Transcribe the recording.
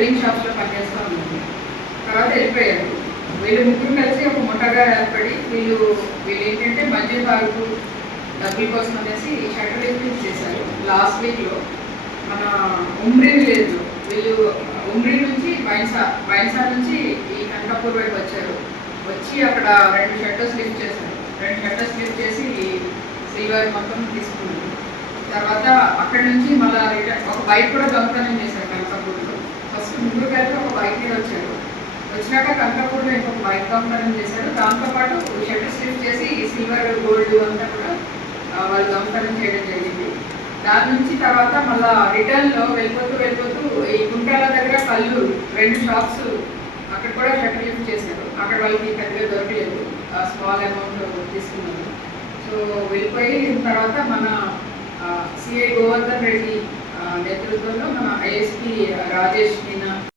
Welding షాప్స్లో పనిచేస్తూ ఉన్నాను. తర్వాత వెళ్ళిపోయారు. వీళ్ళు ముగ్గురు కలిసి ఒక ముఠాగా ఏర్పడి వీళ్ళు వీళ్ళు ఏంటంటే మంజీ బాబు డబ్బుల కోసం అనేసి షటర్ లిఫ్టింగ్ చేశారు. లాస్ట్ వీక్లో మన ఉమ్రీన్ లేదు. వీళ్ళు ఉమ్రీన్ నుంచి వైన్సా వైన్సా నుంచి ఈ కంటాపూర్ వైపు వచ్చారు. వచ్చి అక్కడ రెండు షట్టర్స్ లిఫ్ట్ చేశారు. రెండు షట్టర్స్ లిఫ్ట్ చేసి సిల్వర్ మొత్తం తీసుకున్నారు. తర్వాత అక్కడ నుంచి మళ్ళీ రిటర్న్ ఒక బైక్ కూడా దొంగతనం చేశారు. కనుక వచ్చాడు. వచ్చినాక కనకాపూర్లో ఇంకొక బైక్ దొంగతనం చేశారు దాంతోపాటు షట్టర్ స్లిప్ చేసి సిల్వర్ గోల్డ్ అంతా కూడా వాళ్ళు దొంగతనం చేయడం జరిగింది. దాని నుంచి తర్వాత మళ్ళా రిటర్న్లో వెళ్ళిపోతూ వెళ్ళిపోతూ ఈ గుంటాల దగ్గర కళ్ళు రెండు షాప్స్ అక్కడ కూడా షట్టర్ లిఫ్ట్ చేశారు. అక్కడ వాళ్ళకి పెద్దగా దొరకలేదు. స్మాల్ అమౌంట్ తీసుకున్నారు. సో వెళ్ళిపోయిన తర్వాత మన సిఐ గోవర్ధన్ రెడ్డి నేతృత్వంలో మన ఐఎస్పి రాజేష్